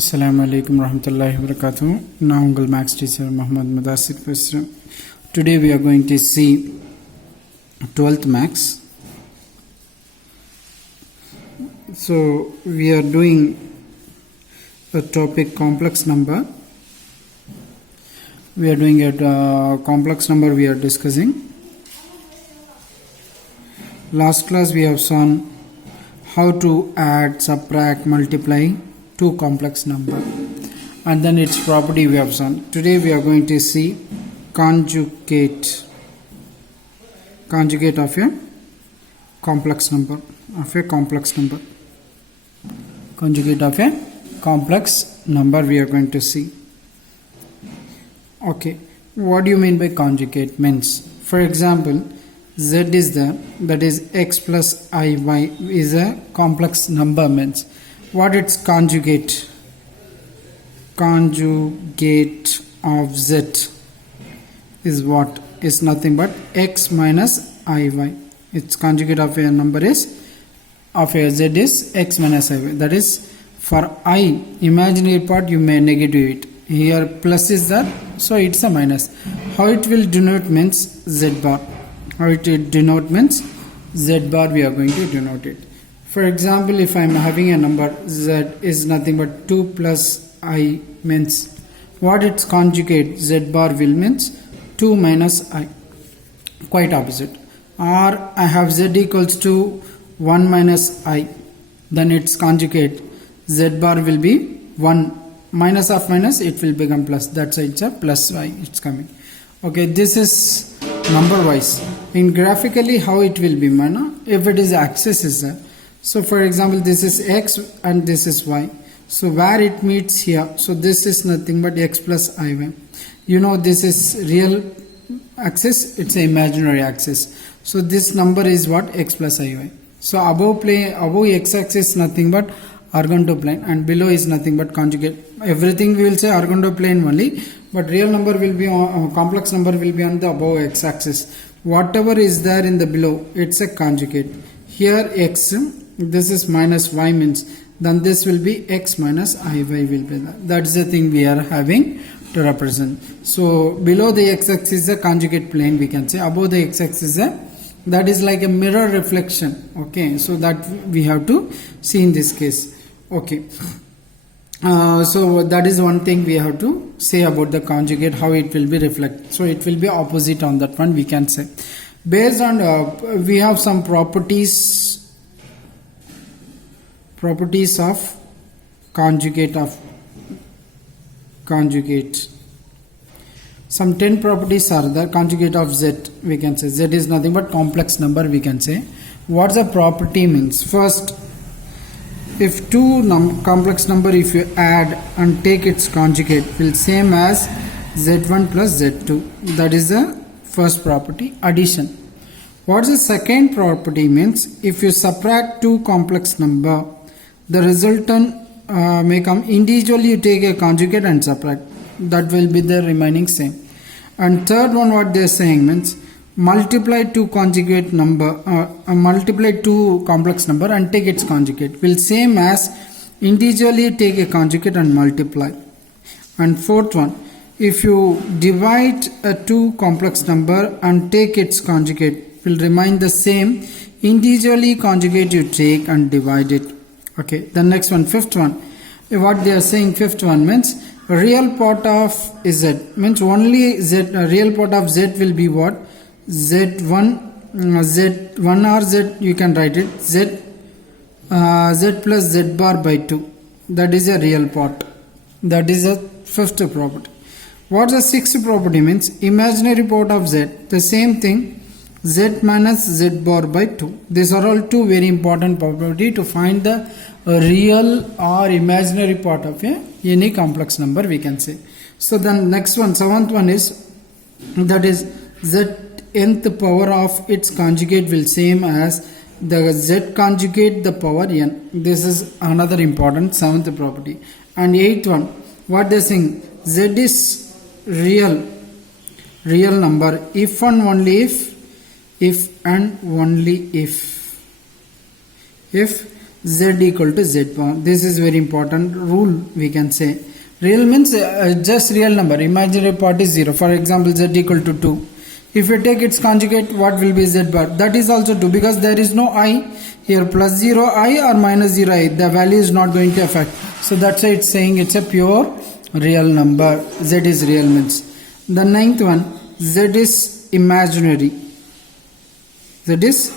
Assalamu alaikum warahmatullahi wabarakatuh. நான் உங்கள் maths teacher Mohammed Mudasir பேசுகிறேன். Today we are going to see 12th max. So we are doing a topic complex number. We are doing a complex number we are discussing. Last class we have shown how to add, subtract, multiply two complex number, and then its property we have shown. Today we are going to see conjugate of a complex number, conjugate of a complex number we are going to see. Okay, what do you mean by conjugate? Means, for example, z is there, that is x plus iy is a complex number. Means what its conjugate of z is what? Is nothing but x minus iy. Its conjugate of a number is of a z is x minus iy. That is, for I imaginary part you may negative it. Here plus is there, so it's a minus. How it will denote means z bar. How it will denote means z bar we are going to denote it. For example, if I am having a number z is nothing but 2 plus I, means what its conjugate z bar will means 2 minus I. Quite opposite. Or I have z equals to 1 minus I, then its conjugate z bar will be 1. Minus of minus, it will become plus. That's why it's a plus I. It's coming. Okay, this is number wise. In graphically, how it will be, mana? If it is axis is there. So for example, this is x and this is y. So where it meets here, so this is nothing but x plus iy. You know, this is real axis, it's an imaginary axis. So this number is what? X plus iy. So above x axis nothing but orthogonal plane, and below is nothing but conjugate. Everything we will say orthogonal plane only, but real number will be on, complex number will be on the above x axis. Whatever is there in the below, it's a conjugate. Here x, this is minus y, means then this will be x minus iy will be there. That's the thing we are having to represent. So below the x axis is a conjugate plane, we can say. Above the x axis is a, that is like a mirror reflection. Okay, so that we have to see in this case. Okay, so that is one thing we have to say about the conjugate, how it will be reflected. So it will be opposite on that one, we can say. Based on we have some properties of conjugate. Some 10 properties are there. Conjugate of z, we can say. Z is nothing but complex number, we can say. What's the property means? First, if two complex number, if you add and take its conjugate, will same as z1 plus z2. That is the first property, addition. What's the second property means? If you subtract two complex number, the resultant may come individually. You take a conjugate and subtract. That will be the remaining same. And third one, what they are saying means multiply two conjugate number, multiply two complex number and take its conjugate. Will same as individually take a conjugate and multiply. And fourth one, if you divide a two complex number and take its conjugate, will remain the same. Individually conjugate you take and divide it. Okay, the next one, fifth one, what they are saying, fifth one means real part of z, means only z, real part of z will be what? Z1 or z, you can write it z plus z bar by 2. That is a real part. That is a fifth property. What's the sixth property means? Imaginary part of z, the same thing, z minus z bar by 2. These are all two very important property to find the real or imaginary part of any complex number, we can say. So then next one, seventh one is, that is z nth power of its conjugate will same as the z conjugate the power n. This is another important seventh property. And eighth one, what they saying, z is real number if and only if and only if z equal to z bar. This is very important rule we can say. Real means just real number, imaginary part is 0. For example, z equal to 2. If you take its conjugate, what will be z bar? That is also 2 because there is no I here, plus 0 I or minus 0 I. The value is not going to affect. So that's why it's saying it's a pure real number. Z is real means. The ninth one, z is imaginary. Z is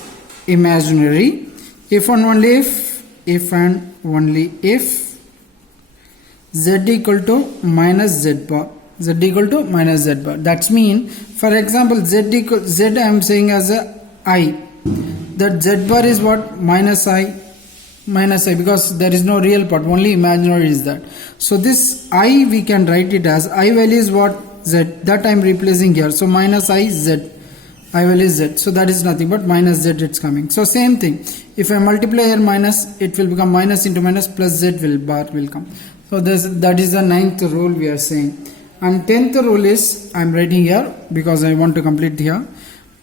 imaginary. If and only if z equal to minus z bar. Z equal to minus z bar. That's mean, for example, z I am saying as a I. That z bar is what? Minus I because there is no real part, only imaginary is that. So this I we can write it as I value is what? Z. That I am replacing here. So minus I z. I value is z. So that is nothing but minus z it's coming. So same thing. If I multiply here minus, it will become minus into minus plus z bar will come. So that is the ninth rule we are saying. And 10th rule is, I am writing here because I want to complete here.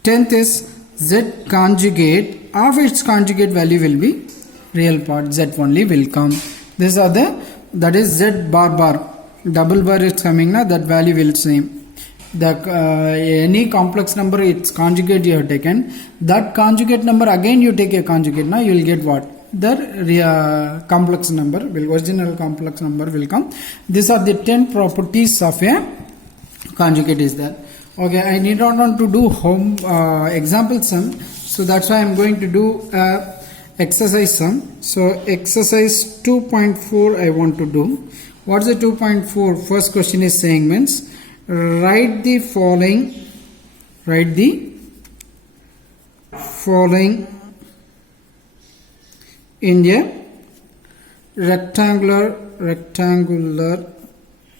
10th is z conjugate of its conjugate value will be real part, z only will come. These are that is z bar. Double bar is coming now, that value will same. Any complex number its conjugate you have taken, that conjugate number again you take a conjugate, now you will get what? The complex number will, original complex number will come. These are the 10 properties of a conjugate is there. Okay, I need not want to do home example sum, so that's why I am going to do exercise sum. So exercise 2.4 I want to do. What's the 2.4? First question is saying means write the following in a rectangular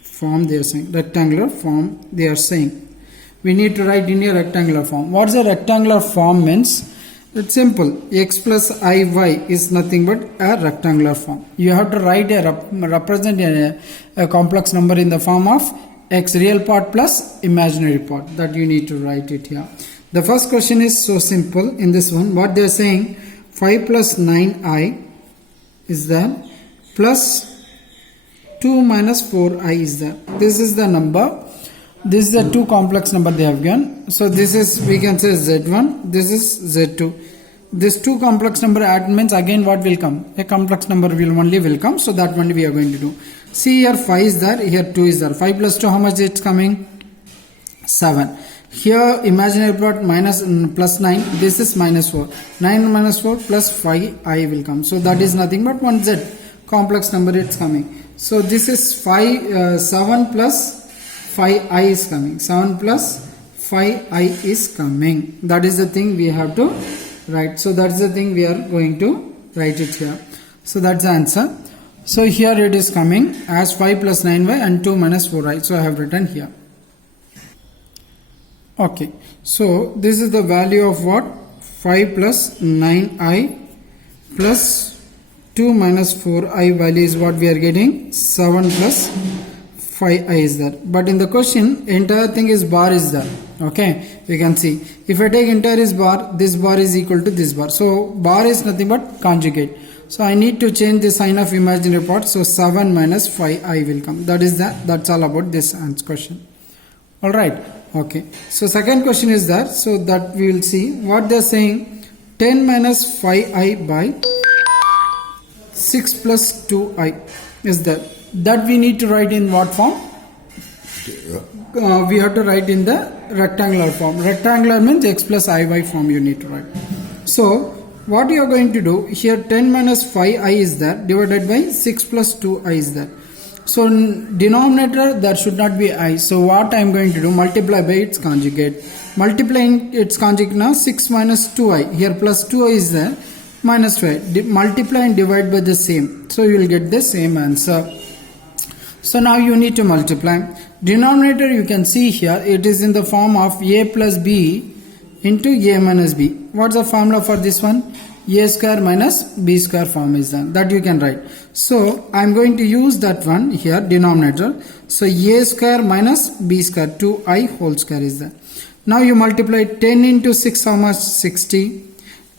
form they are saying. Rectangular form they are saying. We need to write in a rectangular form. What is a rectangular form means? It's simple. X plus iy is nothing but a rectangular form. You have to write represent a complex number in the form of x real part plus imaginary part. That you need to write it here. The first question is so simple in this one. What they are saying, 5 plus 9i is there, plus 2 minus 4i is there. This is the number. This is the two complex number they have given. So this is, we can say z1, this is z2. This two complex number add means again what will come? A complex number will come. So that one we are going to do. See here 5 is there, here 2 is there. 5 plus 2, how much it's coming? 7. Here imaginary part minus plus 9, this is minus 4. 9 minus 4 plus 5i will come. So that is nothing but 1z. Complex number it's coming. So this is 7 plus 5i is coming. 7 plus 5i is coming. That is the thing we have to write. So that's the thing we are going to write it here. So that's the answer. So here it is coming as 5 plus 9y and 2 minus 4i. So I have written here. Okay. So this is the value of what? 5 plus 9i plus 2 minus 4i value is what we are getting. 7 plus 5i is there. But in the question, entire thing is bar is there. Okay. You can see. If I take entire is bar, this bar is equal to this bar. So bar is nothing but conjugate. So I need to change the sign of imaginary part. So 7 minus 5i will come. That's all about this question. Alright. Okay. So second question is that. So that we will see. What they are saying. 10 minus 5i by 6 plus 2i is that. That we need to write in what form? We have to write in the rectangular form. Rectangular means x plus iy form you need to write. So what you are going to do here, 10 minus 5i is there divided by 6 plus 2i is there. So denominator there should not be i. So what I am going to do, multiply by its conjugate. Multiplying its conjugate now, 6 minus 2i. Here plus 2i is there, minus 5. Multiply and divide by the same. So you will get the same answer. So now you need to multiply. Denominator you can see here, it is in the form of a plus b into a minus b. What's the formula for this one? A square minus b square form is done. That you can write. So I am going to use that one here, denominator. So a square minus b square, 2i whole square is there. Now you multiply 10 into 6, how much? 60.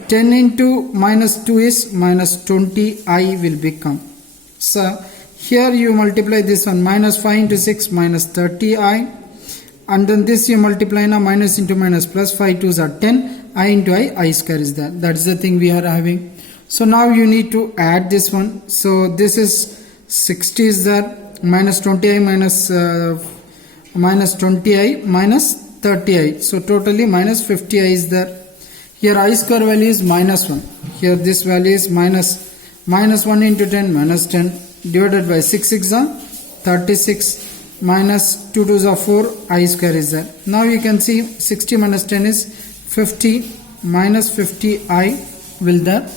10 into minus 2 is minus 20i will become. So here you multiply this one, minus 5 into 6 minus 30i, and then this you multiply now, minus into minus plus, 5 2s are 10, I into I square is there. That's the thing we are having. So now you need to add this one. So this is 60 is there, minus 20i minus 20i minus 30i. So totally minus 50i is there. Here I square value is minus 1. Here this value is minus 1 into 10 minus 10 divided by 6 6 are 36 minus 2 2s are 4, I square is there. Now you can see 60 minus 10 is 50, minus 50i will there,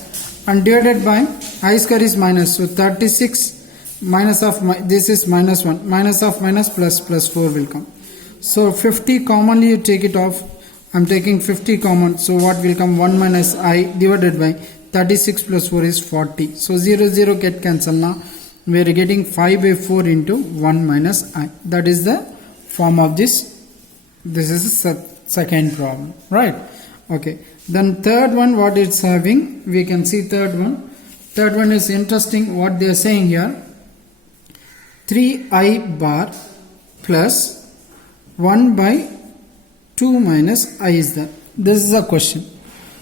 and divided by I square is minus, so 36 minus of this is minus 1, minus of minus plus 4 will come. So 50 commonly you take it off. I am taking 50 common, so what will come? 1 minus I divided by 36 plus 4 is 40. So 0 0 get cancelled now. We are getting 5 by 4 into 1 minus I. That is the form of this. This is the second problem, right? Okay. Then third one, what it's having, we can see third one. Third one is interesting. What they are saying here, 3i bar plus 1 by 2 minus I is there. This is a question.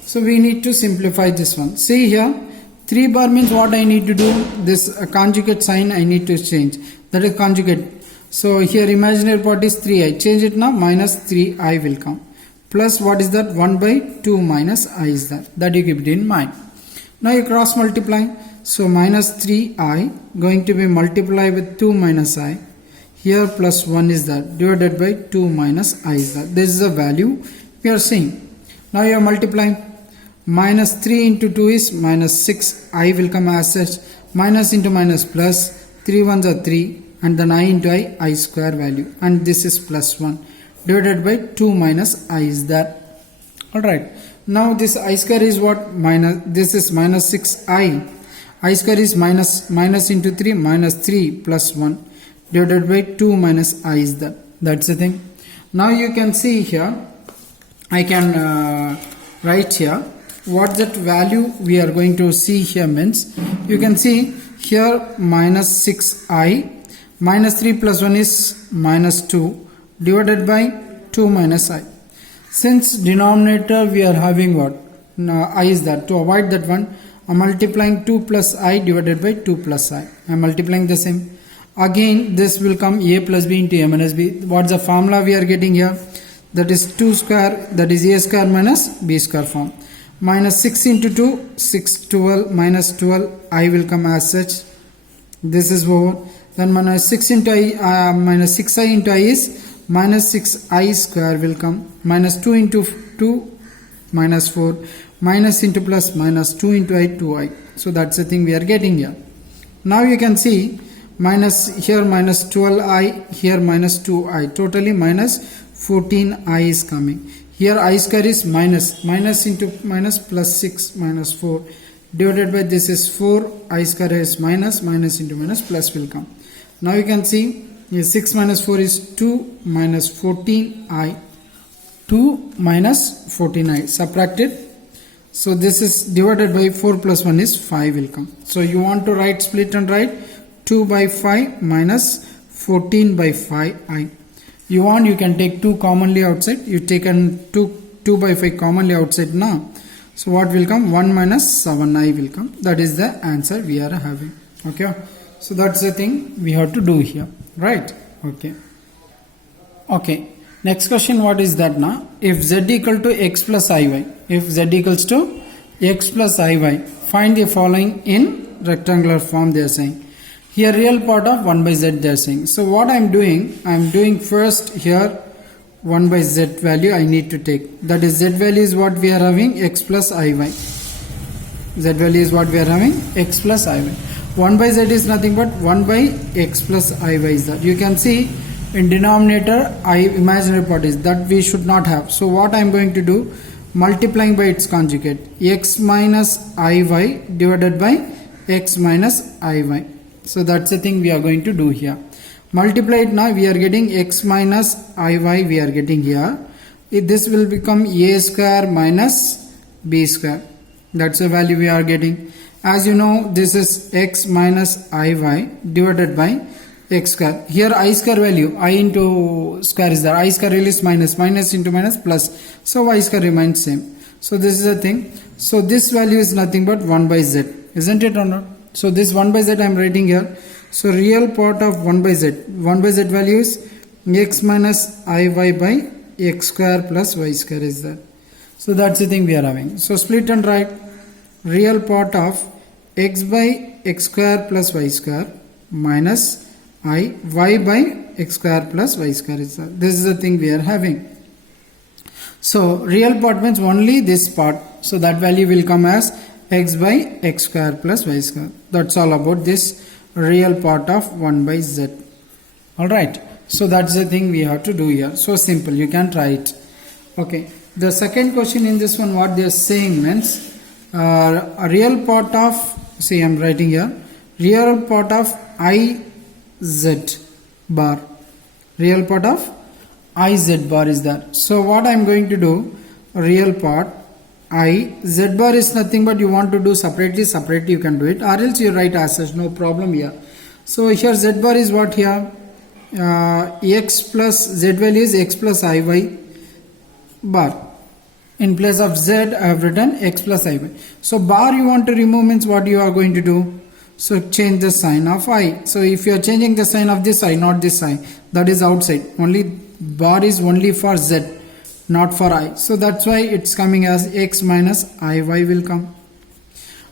So we need to simplify this one. See here, 3 bar means what I need to do? This conjugate sign I need to change. That is conjugate. So here imaginary part is 3i. Change it now, minus 3i will come. Plus what is that? 1 by 2 minus I is that. That you keep it in mind. Now you cross multiply. So minus 3i going to be multiplied with 2 minus I. Here plus 1 is that, divided by 2 minus I is that. This is the value we are seeing. Now you are multiplying. Minus 3 into 2 is minus 6. I will come as such. Minus into minus plus. 3 ones are 3. And then I into I square value. And this is plus 1. Divided by 2 minus I is that. Alright. Now this I square is what? Minus. This is minus 6i. I square is minus into 3. Minus 3 plus 1. Divided by 2 minus I is that. That's the thing. Now you can see here. I can write here. What that value we are going to see here means, you can see here minus 6i, minus 3 plus 1 is minus 2, divided by 2 minus I. Since denominator we are having what? I is that. To avoid that one, I am multiplying 2 plus I divided by 2 plus I. I am multiplying the same. Again this will come a plus b into a minus b. What's the formula we are getting here? That is 2 square, that is a square minus b square form. Minus 6 into 2, 6, 12, minus 12, I will come as such. This is over. Then minus 6 into I, minus 6i into I is minus 6i square will come. Minus 2 into 2, minus 4. Minus into plus, minus 2 into I, 2i. So that's the thing we are getting here. Now you can see, minus here minus 12i, here minus 2i. Totally minus 14i is coming. Here I square is minus into minus plus 6 minus 4 divided by this is 4, I square is minus into minus plus will come. Now you can see 6 minus 4 is 2 minus 14i, 2 minus 14i subtracted. So this is divided by 4 plus 1 is 5 will come. So you want to write split and write 2 by 5 minus 14 by 5i. You want, you can take 2 commonly outside. You taken 2 by 5 commonly outside now. So what will come? 1 minus 7i will come. That is the answer we are having. Okay. So that's the thing we have to do here. Right. Okay. Okay. Next question, what is that now? If z equal to x plus iy. If z equals to x plus iy. Find the following in rectangular form they are saying. Here real part of 1 by z they are saying. So what I am doing first here 1 by z value I need to take. That is z value is what we are having, x plus iy. Z value is what we are having, x plus iy. 1 by z is nothing but 1 by x plus iy is that. You can see in denominator imaginary part is that we should not have. So what I am going to do, multiplying by its conjugate, x minus iy divided by x minus iy. So that's the thing we are going to do here. Multiply it now, we are getting x minus iy we are getting here. This will become a square minus b square. That's the value we are getting. As you know, this is x minus iy divided by x square. Here I square value, I into square is there. I square value is minus, minus into minus plus. So y square remains same. So this is the thing. So this value is nothing but 1 by z. Isn't it or not? So this 1 by z I am writing here. So real part of 1 by z. 1 by z value is x minus iy by x square plus y square is there. So that's the thing we are having. So split and write real part of x by x square plus y square minus y by x square plus y square is there. This is the thing we are having. So real part means only this part. So that value will come as x by x square plus y square. That's all about this real part of 1 by z. Alright. So that's the thing we have to do here. So simple. You can try it. Okay. The second question in this one, what they are saying means a real part of, see I am writing here, real part of I z bar. Real part of I z bar is there. So what I am going to do, real part I z bar is nothing but you want to do separately you can do it, or else you write as such, no problem here. So here z bar is what here, x plus z value is x plus iy bar. In place of z I have written x plus iy. So bar you want to remove means what you are going to do? So change the sign of I. So if you are changing the sign of this I, not this I, that is outside. Only bar is only for z, not for I. So that's why it's coming as x minus iy will come.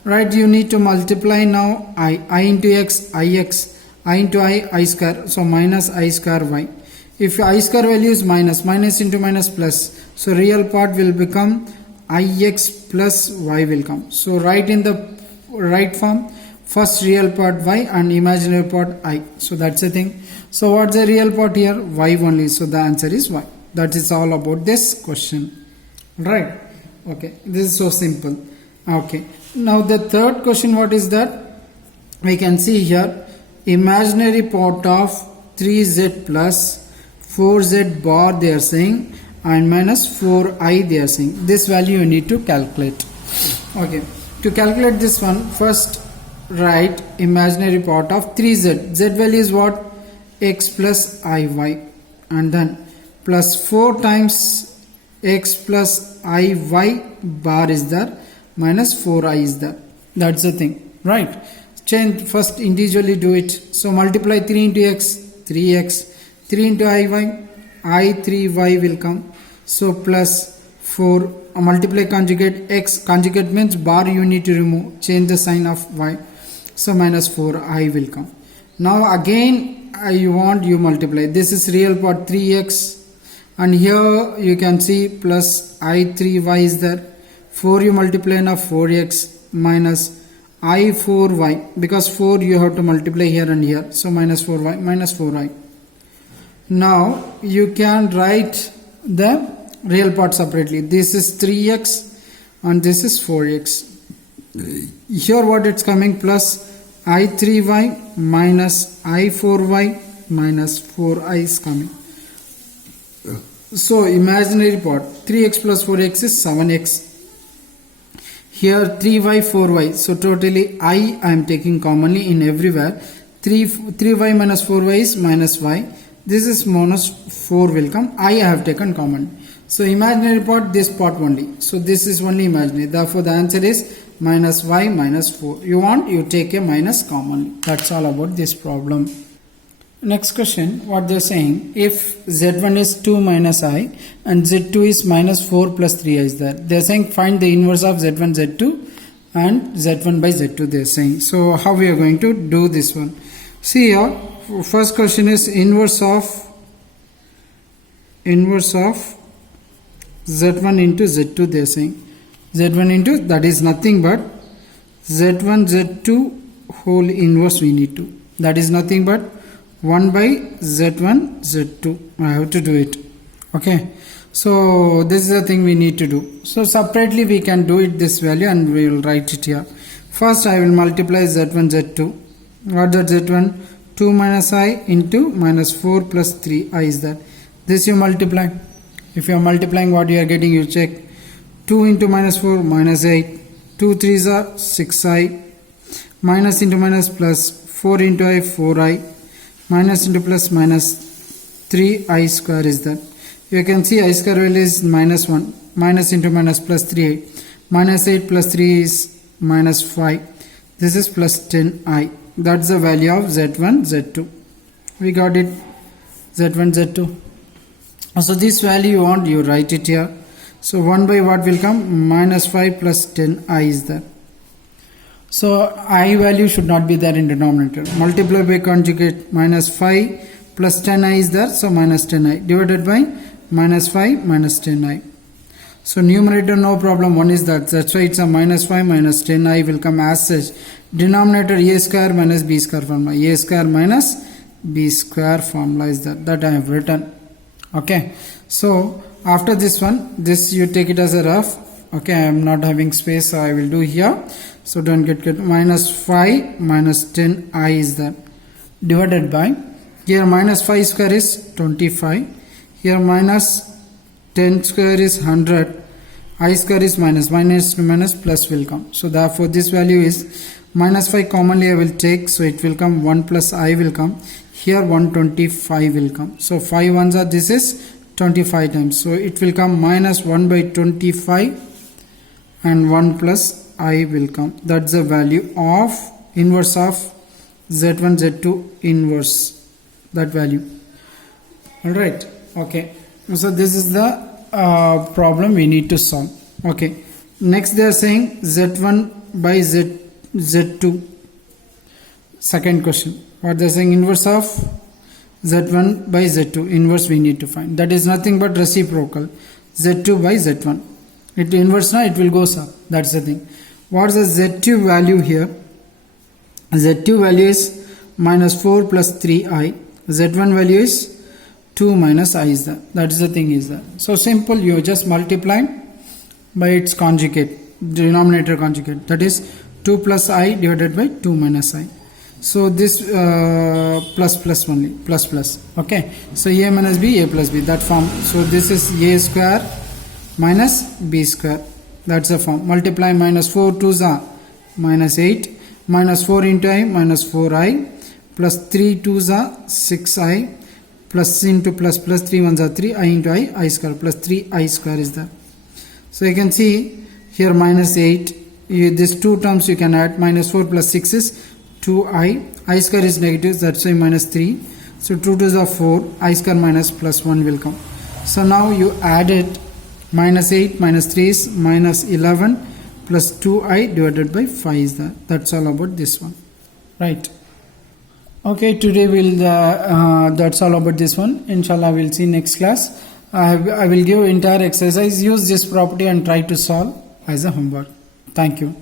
Right, you need to multiply now I into x, ix, I into I square. So minus I square y. If I square value is minus, minus into minus plus. So real part will become ix plus y will come. So write in the right form. First real part y and imaginary part I. So that's the thing. So what's the real part here? Y only. So the answer is y. That is all about this question. Right. Okay. This is so simple. Okay. Now the third question, what is that? We can see here imaginary part of 3z plus 4z bar they are saying and minus 4i they are saying. This value you need to calculate. Okay. To calculate this one, first write imaginary part of 3z. Z value is what? X plus iy, and then plus 4 times x plus iy bar is there minus 4i is there. That's the thing, right? Change first individually do it. So multiply 3 into x, 3x, 3 into iy, i3y will come. So plus 4 multiply conjugate x, conjugate means bar you need to remove, change the sign of y. So minus 4i will come. Now again you multiply. This is real part 3x, and here you can see plus i3y is there. 4 you multiply now 4x minus i4y, because 4 you have to multiply here and here. So minus 4y minus 4i. Now you can write the real part separately. This is 3x and this is 4x. Here what it's coming, plus i3y minus i4y minus 4i is coming. So imaginary part 3x plus 4x is 7x. Here 3y 4y. So totally I am taking commonly in everywhere. 3y minus 4y is minus y. This is minus 4 will come. I have taken common. So imaginary part, this part only. So this is only imaginary. Therefore the answer is minus y minus 4. You take a minus commonly. That's all about this problem. Next question, what they are saying, if z1 is 2 minus I and z2 is minus 4 plus 3i is there. They are saying find the inverse of z1 z2 and z1 by z2 they are saying. So how we are going to do this one? See here, first question is inverse of z1 into z2 they are saying. z1 into, that is nothing but z1 z2 whole inverse we need to. That is nothing but 1 by z1 z2. I have to do it. Okay. So this is the thing we need to do. So separately we can do it this value and we will write it here. First I will multiply z1 z2. What is z1? 2 minus I into minus 4 plus 3i is that. This you multiply. If you are multiplying, what you are getting, you check. 2 into minus 4 minus 8 2 3s are 6i, minus into minus plus, 4 into I 4i, minus into plus minus 3i square is that. You can see I square value is minus 1, minus into minus plus 3i, minus 8 plus 3 is minus 5, this is plus 10i. That's the value of z1 z2. We got it, z1 z2. So this value you want, you write it here. So 1 by what will come? Minus 5 plus 10i is there. So I value should not be there in denominator. Multiply by conjugate, minus 5 plus 10i is there, so minus 10i divided by minus 5 minus 10i. So numerator no problem, 1 is that's why it's a minus 5 minus 10i will come as such. Denominator a square minus b square formula, a square minus b square formula is that I have written. Okay, so after this one, this you take it as a rough. Okay, I am not having space, so I will do here. So don't get minus 5 minus 10i is that divided by, here minus 5 square is 25, here minus 10 square is 100, I square is minus to minus plus will come. So therefore this value is minus 5 commonly I will take, so it will come 1 plus I will come, here 125 will come. So 5 ones are, this is 25 times, so it will come minus 1 by 25 and 1 plus I will come. That's the value of inverse of z1 z2 inverse, that value. Alright, okay, so this is the problem we need to solve. Okay, next they are saying z1 by z2. Second question, what they are saying, inverse of z1 by z2, inverse we need to find. That is nothing but reciprocal, z2 by z1. It inverse now, it will go up, that's the thing. What is the z2 value here? Z2 value is minus 4 plus 3i, z1 value is 2 minus I is that is the thing is that. So simple, you just multiply by its conjugate, denominator conjugate, that is 2 plus I divided by 2 minus I. So this plus only, plus. Okay, so a minus b, a plus b, that form. So this is a square minus b square, that's the form. Multiply minus 4 2s are minus 8, minus 4 into I minus 4i, plus 3 2s are 6i, plus into plus 3 ones are 3, I into I square, plus 3i square is there. So you can see here minus 8, these two terms you can add, minus 4 plus 6 is 2i, I square is negative, that's why minus 3, so 2 2s are 4, I square minus plus 1 will come. So now you add it, minus 8 minus 3 is minus 11 plus 2i divided by 5 is that. That's all about this one, right? Okay, today we'll that's all about this one. Inshallah we'll see next class. I will give entire exercise, use this property and try to solve as a homework. Thank you.